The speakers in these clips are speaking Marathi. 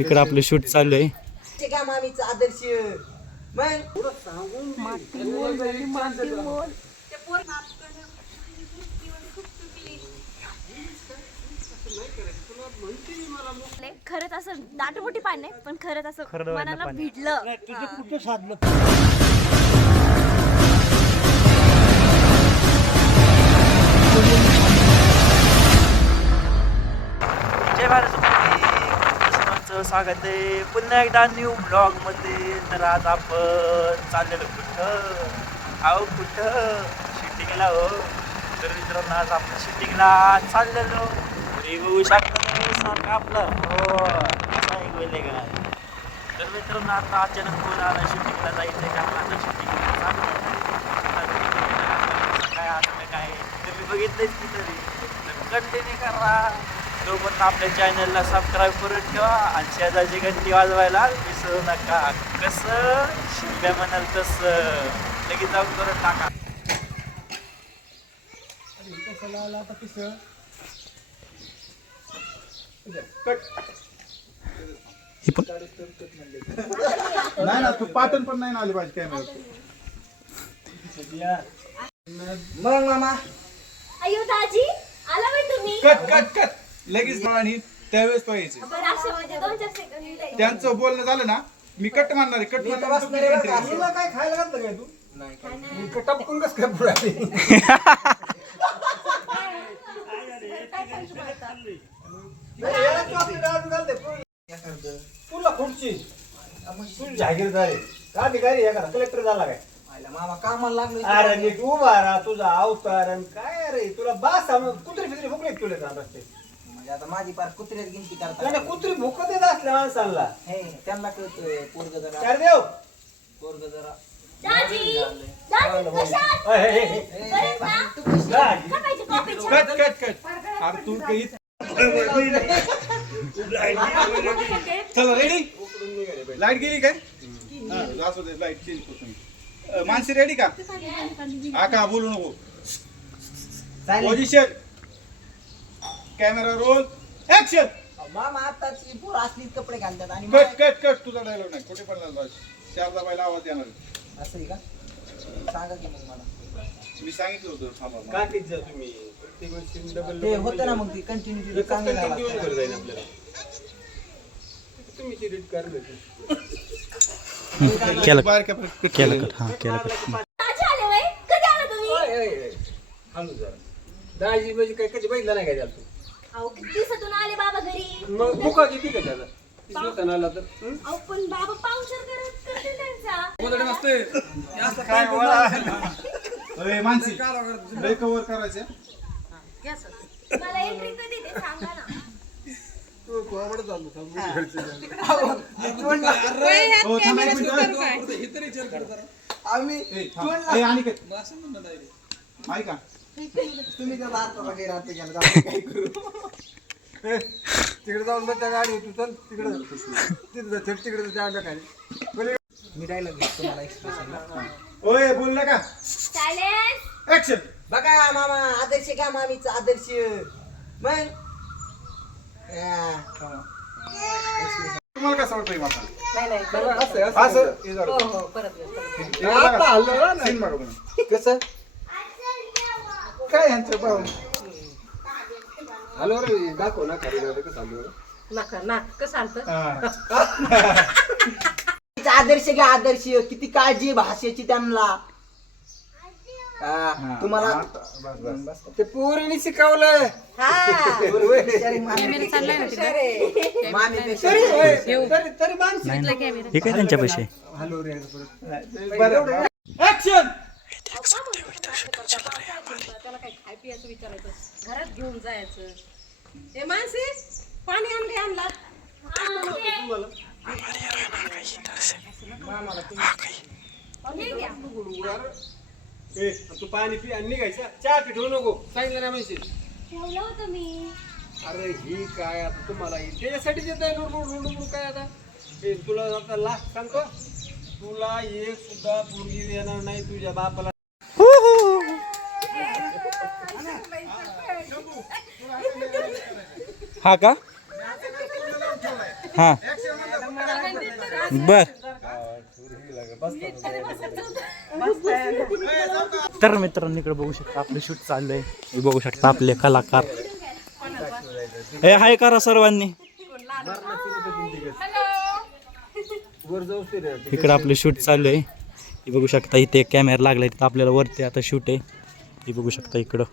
इकडे आपलं शूट चालू आहे. आदर्श खरंच असं दाटमोठी पान नाही पण खरंच असं मनाला भिडलं. जय महाराज, स्वागत आहे पुन्हा एकदा न्यू ब्लॉग मध्ये. तर आज आपण चाललेलो कुठं शूटिंगला हो. तर मित्रांनो आज आपण शूटिंगला चाललेलो. बघू शकता आपलं हो ऐकले का. तर मित्रांनो आता अचानक फोन आला शूटिंगला जायचं आहे कारण आता शूटिंगला काय असलं काय तुम्ही बघितलंच की तरी. तर कंटिन्यू करा. तोपर्यंत आपल्या चॅनलला सबस्क्राईब करून ठेवा आणि शेजारची घंटी वाजवायला विसरू नका. कसं शिव्या म्हणाल तसं लगेच जाऊन करून टाका. नाही ना तू पाटण पण नाही ना आली पाहिजे कॅमेरा. मग मामा अयो दाजी आला बाई तुम्ही. कट कट कट लगेच आणि त्यावेळेस तो यायचे. बरं अशा म्हणजे 2-4 सेकंद त्यांचं बोलणं झालं ना मी कट मारणार आहे. कट मारणार काय खायला घातलं काय तू नाही टपकून कस काय पुढे तुला खुर्ची तू जागीरदार आहे का अधिकारी आहे का कलेक्टर झाला काय मामा कामाला लागलो. अरे नीट उभा राहा तुझा अवतार आणि काय अरे तुला बास कुत्री फित्री भुकले तुला रस्ते म्हणजे आता माझी पार कुत्र्यात गिनती करतात. कुत्री भुकत येत असल्या माणसाला हे त्यांना कळतोय पोरग जरा काय देव पोरग जरा दाजी दाजी कशात कट कट कट. अरे तू काही चला रेडी. लाईट गेली काय असू दे लाईट चेंज करतो मी. मानसी रेडी का हा का बोलू नको. Position camera roll action. मामा आताची पोर असली कपडे घालतात आणि कट कट कट. तुझा डायलॉग नाही कुठे पण शारदा बाईला आवाज येणार. असं आहे का सांगा की मग मला. मी सांगितलं होतं थांबा. का टीचर तुम्ही प्रत्येक गोष्टी डबल ते होतं ना मग ती कंटिन्यू चांगलं वर जाईल आपल्याला. तुम्ही एडिट करले केलं बारक्या केलं कट. हां केलं कट. दाजी आले बाई कधी आला तुम्ही. हळू जरा. दाजी म्हणजे काय कधी बघितलं नाही काय त्याला तू. अहो किती दिवसातून आले बाबा घरी. मग मुका किती का त्याचा दिसला आला तर अहो पण बाबा पाहुणचार करते त्यांचा. काय मानसी लय कव्हर करायचे. मला एंट्री कधी ते सांगा ना. तू कोवड चालू हो थांबा एक मिनिट. आम्ही आणि काय ऐका तुम्ही त्या भारताला काही राहते काय करू तिकडे जाऊन बघ त्या गाडी तू चल तिकडे तिकडे त्या खाली. मी डायलॉग घेतो तुम्हाला एक्सप्रेशन. ओय बोल नका. सायलेन्स. ऍक्शन. बघा मामा आदर्श का मामीचा आदर्श मग तुम्हाला कसं वाटतंय माझा असं सीन बघा तुम्ही. कसं काय यांचं भाऊ हॅलो रे दाखव ना खरी कसं आदर्श घ्या आदर्श. किती काळजी भाषेची त्यांना. तुम्हाला ते पोरीने शिकवलं. तरी माणसं हे काय त्यांच्या पैसे. हॅलो रे ऍक्शन. त्याला काही खाय पियाचं विचारायचं घरात घेऊन जायचं. हे माणसे पाणी आणले आणला तू पाणी पी आणि निघायचं. चहा पी ठेवू नको सांगितलं नाही म्हणशील. ठेवलं होतं मी. अरे ही काय आता तुम्हाला त्याच्यासाठी देत आहे लुडबुड काय आता. हे तुला आता लास्ट सांगतो तुला एक सुद्धा पोरगी देणार नाही तुझ्या बापाला. हा का हा बर. तर मित्रांनो इकडे बघू शकता आपलं शूट चालू आहे. हे बघू शकता आपले कलाकार. हे हाय करा सर्वांनी. इकडे आपलं शूट चालू आहे. हे बघू शकता इथे एक कॅमेरा लागलाय. तिथं आपल्याला वरती आता शूट आहे. हे बघू शकता इकडं.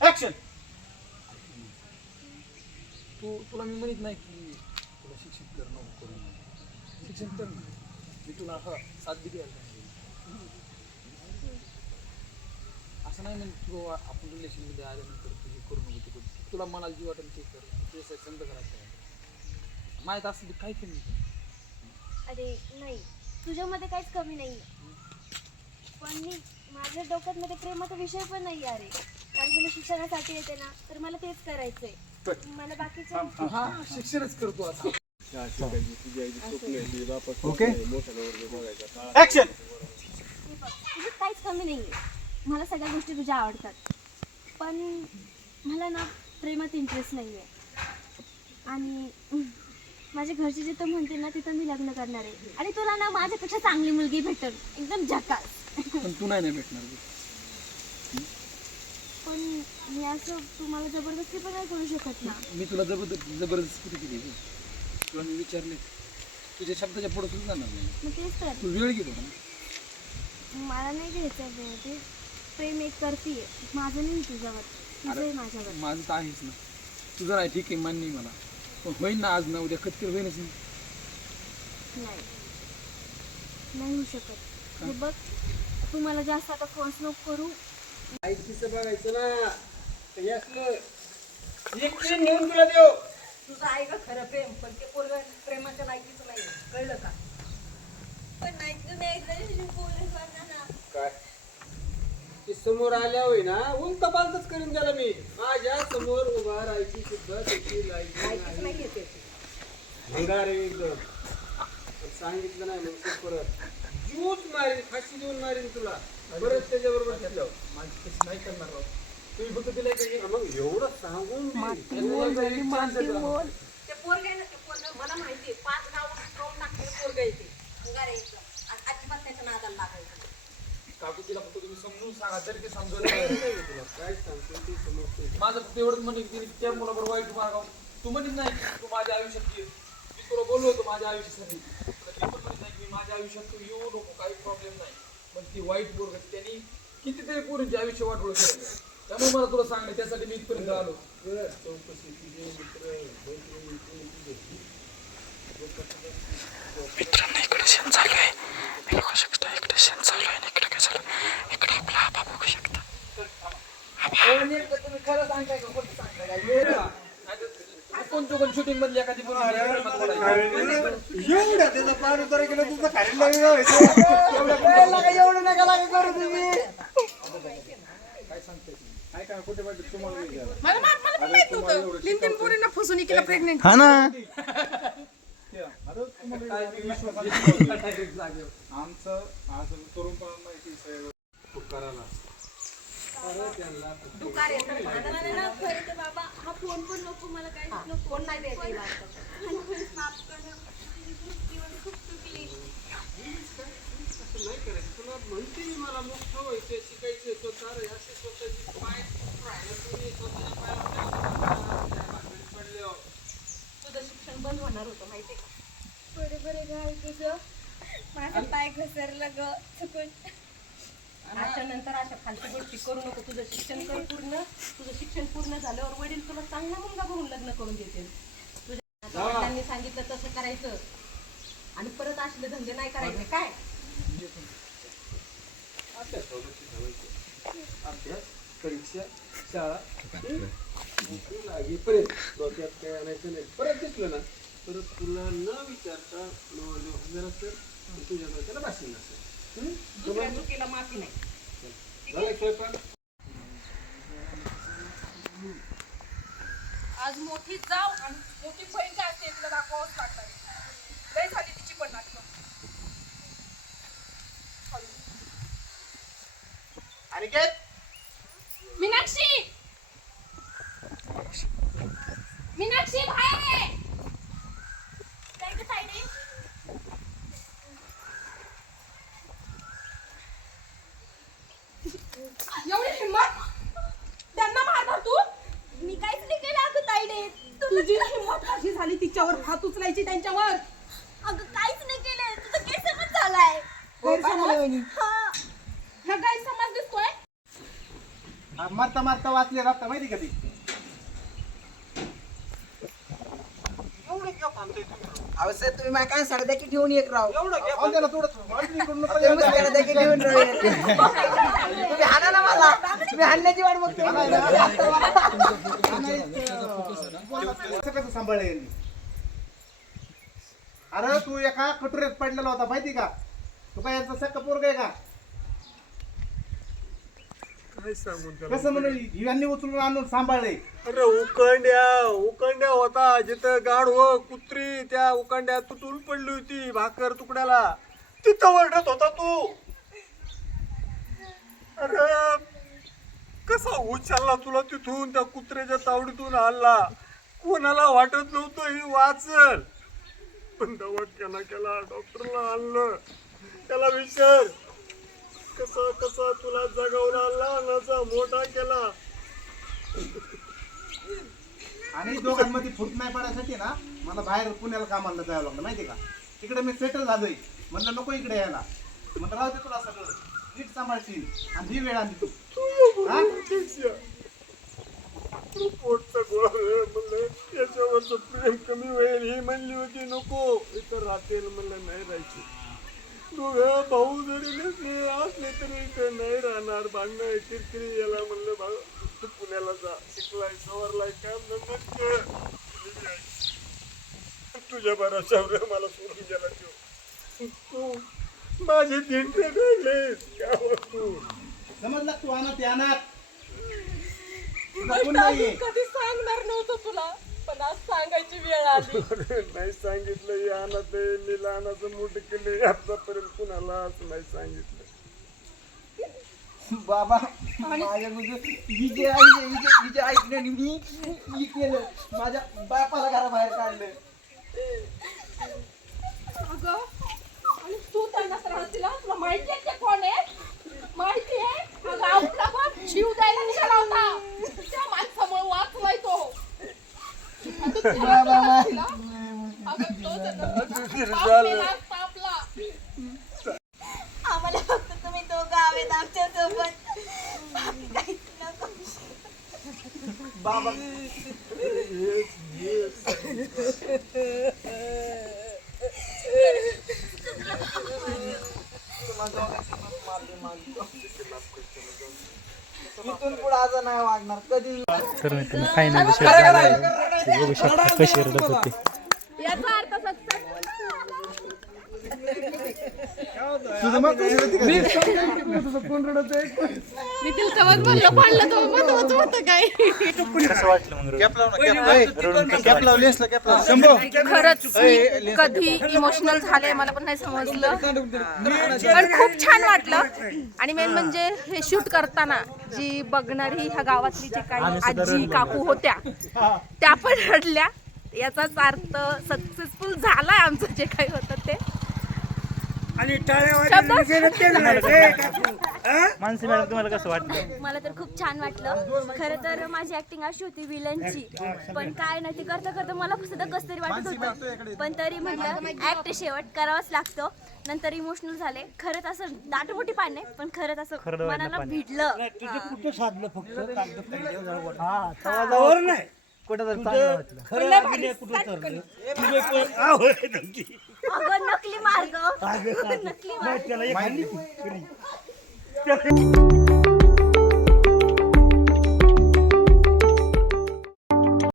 ऍक्शन. तुला मी म्हणत नाही की तुला शिक्षित कर नको करू शिक्षण कर ना मी तुला साथ बी द्यायला पाहिजे. असं नाही म्हणत की बाबा आपण रिलेशनमध्ये आल्यानंतर तू हे करू नको ते करू. तुला मनाला जी वाटेल ते कर ते समजा करायचं माहीत असं काय कमी अरे नाही तुझ्यामध्ये काहीच कमी नाही पण मी माझ्या डोक्यात मध्ये प्रेमाचा विषय पण नाही अरे कारण की मी शिक्षणासाठी येते ना तर मला तेच करायचंय मला बाकीचं हा शिक्षणच करतो आता. Okay action. हे बघ तुझं काहीच कमी नाही आहे मला सगळ्या गोष्टी तुझ्या आवडतात पण मला ना प्रेमात इंटरेस्ट नाही आहे आणि माझ्या घरचे जिथं म्हणते ना तिथं मी लग्न करणार आहे आणि तुला ना माझ्यापेक्षा चांगली मुलगी भेटेल एकदम झकास. पण तू नाही भेटणार पण मी असं तुम्हाला जबरदस्ती पण नाही करू शकत ना. मी तुला जबरदस्ती किती केली तुला मी विचारले तुझ्या शब्दाच्या पुढे सुद्धा जाणार नाही. मग तेच तर तू वेळ घेतो ना मला नाही घ्यायचं वेळ ते प्रेम एक करतीये माझं नाही तुझ्यावर तुझं आहे माझ्यावर. माझं तर आहेच ना तुझं नाही ठीक आहे मान्य आहे मला पण होईन ना आज ना उद्या कधी होईनच नाही. नाही होऊ शकत. हे बघ तू मला जास्त आता फोर्स नको करू. आईचं बघायचं ना ते असलं एक ट्रेन नेऊन तुला देऊ. तुझं आहे का खरं प्रेम पण ते पोरगं प्रेमाच्या लायकीचं नाही कळलं का? पण नाही तुम्ही एकदा पोलीस ना काय ते समोर आल्या होई ना उलट पालतच करून द्याला मी माझ्या समोर उभा राहायची सुद्धा त्याची लायकी लायकीच नाही येते भंगार आहे एकदम. पण सांगितलं नाही मग ते परत जीवच मारीन फाशी देऊन मारीन तुला परत त्याच्याबरोबर ठेवलं माझी तशी नाही करणार राव तुम्ही फक्त तिला एक मग एवढं सांगून ते पोरग आहे ना ते पोरग मला माहिती आहे 5 गाव खाऊन टाकलेलं पोरग आहे ते भंगार यायचं आणि अजिबात त्याच्या नादाला लागायचं. काकू तिला फक्त तुम्ही समजून सांगा तरी ते समजवलं काय सांगतो ते समजते. माझं फक्त एवढंच म्हणणं की तिने त्या मुलाबरोबर वाईट मार्गाव तू म्हणत नाही की तू माझ्या आयुष्यात ये मी तुला बोललो होतो माझ्या आयुष्यासाठी तर मी पण म्हणत नाही की मी माझ्या आयुष्यात तू येऊ नको काही प्रॉब्लेम नाही पण ती वाईट पोरग त्यांनी कितीतरी पोरींचे आयुष्य वाटवलं केलं त्यामुळे मला तुला सांगणं त्यासाठी मी इथपर्यंत आलो. चौकशी तुझे मित्र मित्रांनो इकडे शेण चालू आहे. मी बघू शकता इकडे शेण चालू आहे. इकडे काय चालू आहे इकडे आपला आबा बघू शकता. तुम्ही खरं सांगताय का खोटं सांगताय कोण चुकून शूटिंग मधली एखादी एवढं त्याचा पार उतारा केला तुझं खाली एवढं नका लागे करू तुम्ही. काय काय कुठे पाहिजे तुम्हाला नाही द्यायला. मला पण माहित नव्हतं 3 पोरींना फसवून केलं प्रेग्नेंट. हा ना आता तुम्हाला आमचं असं तरुण पण माहिती सगळं खूप करायला दुकान येतं मला ना खरं तर बाबा हा फोन पण नको मला काही नको. कोण नाही द्यायचं हिला आता. मला खरंच माफ करा. जीवन खूप चुकली. असं नाही करायचं तुला म्हणते मी मला मोठं व्हायचं शिकायचं स्वतः असे स्वतःची पाय राहिलं तुम्ही स्वतःच्या पायावर पडले तुझं शिक्षण बंद होणार होतं माहिती आहे का? बरोबर आहे गं तुझं माझा पाय घसरला ग चुकून. अशा नंतर अशा फालतू गोष्टी करू नको. तुझं शिक्षण कर पूर्ण. तुझं शिक्षण पूर्ण झाल्यावर वडील तुला चांगला मुलगा बघून लग्न करून देतील. तुझ्या वडिलांनी सांगितलं तसं करायचं आणि परत असले धंदे नाही करायचे काय. अभ्यास परीक्षा शाळा नोकरी लागेपर्यंत डोक्यात काय आणायचं नाही. परत दिसलं ना परत तुला न विचारता हजार असेल तुझ्या डोक्याला भाषण नसेल. दुसऱ्या चुकीला माफी नाही. झालं स्वयंपाक. आज मोठी जाव आणि मोठी बहीण काय असते तिला दाखवावंच लागणार. लय झाली तिची पण नाटकं. आणि काय मीनाक्षी मीनाक्षी बाहेर ये. काय गं ताईडे? एवढी हिंमत त्यांना मारणार तू? मी काहीच नाही केलं अगं ताईडे. तुझी हिंमत कशी झाली तिच्यावर हात उचलायची त्यांच्यावर? अगं काहीच नाही केलं. तुझा गैरसमज झालाय. गैरसमज? हा. हा गैरसमज दिसतोय. मारता मारता वाचले राहता माहिती का ती अहो सर तुम्ही मला काय सांगता की ठेवून एक राव अहो, त्याला थोडं वाटणी करून नको तुम्ही सांगता की ठेवून राव तुम्ही हाणा ना मला तुम्ही हाणण्याची वाट बघतोय असं कसं सांभाळलं यांनी अरे तू एका कटोऱ्यात पडलेला होता माहिती का तू काय यांचा सक्का पोरग आहे का कसं म्हणजे यांनी उचलून आणून सांभाळले अरे उकंड्या होता जिथं गाढव कुत्री त्या उकंड्या तुटून पडली होती भाकर तुकड्याला तिथं ओरडत होता तू अरे कसा उचलला तुला तिथून त्या कुत्र्याच्या तावडीतून आणला कोणाला वाटत नव्हतं ही वाचल पण दवाखाना केला डॉक्टरला आणलं त्याला विचार कसा कसा तुला जगवला लहानाचा मोठा केला आणि दोघांमध्ये फूट नाही पडायसाठी ना मला बाहेर पुण्याला कामाला जायला लागलं माहिती का तिकडे मी सेटल झालोय म्हणलं नको इकडे यायला म्हणलं राहू दे तुला सगळं नीट सांभाळशील आणि ही वेळ आणली तू हा? पोटचा गोळा म्हणलं त्याच्यावरचं प्रेम कमी होईल ही म्हणली होती नको इथं राहतेल म्हणलं नाही राहायची दोघं भाऊ जरी नसले असले तरी इथं नाही राहणार भांडणं किरकिरी याला म्हणलं भाऊ तू पुण्याला जा शिकलाय सवरलाय काम तुझ्या भरोशावर मला सोडून गेला तू माझे दिंडे घडलेस काय तू समजला तू अनाथ अनाथ कधी सांगणार नव्हतं तुला पण आज सांगायची वेळ आली. नाही सांगितलं हे अनाथ आहे मी लहानाचं मोठं केले आतापर्यंत कुणालाच नाही सांगितलं बाबा माझ्या हिचे ऐकण्याने मी केलं माझ्या बापाला घराबाहेर काढलं अगं आणि तू त्यांना त्रास दिला तुला माहिती आहे ते कोण आहे माहिती आहे हा गावातला बाप जीव द्यायला निघाला होता त्या माणसामुळे वाचलाय तो आणि तू त्याला त्रास दिला? अगं तो त्याला तापला आम्हाला फक्त तुम्ही दोघं हवेत आमच्यासोबत. बाकी काहीच नको. बाबा इथून पुढे असं नाही वागणार कधी तर मित्रांनो फायनल बघू शकता कशी रडत होते. याचा अर्थ सक्सेस तुझं मत मी तिला तेव्हाच बोललो पाडलं तो महत्वाचं होतं काय कसं वाटलं मग खरंच मी कधी इमोशनल झाले मला पण नाही समजलं पण खूप छान वाटलं आणि मेन म्हणजे हे शूट करताना जी बघणारी ह्या गावातली जी काही आजी काकू होत्या त्या पण रडल्या याचाच अर्थ सक्सेसफुल झालाय आमचं जे काही होतं ते मानसी मॅडम तुम्हाला कसं वाटलं? मला तर खूप छान वाटलं. खरं तर माझी ऍक्टिंग अशी होती विलनची पण काय नाही ते करता करता मला सुद्धा कसं तरी वाटत होतं पण तरी म्हटलं ऍक्ट शेवट करावाच लागतो. नंतर इमोशनल झाले. खरंच असं दाटमोठी पान नाही पण खरंच असं मनाला भिडलं. अगं नकली मार्ग नकली मार्ग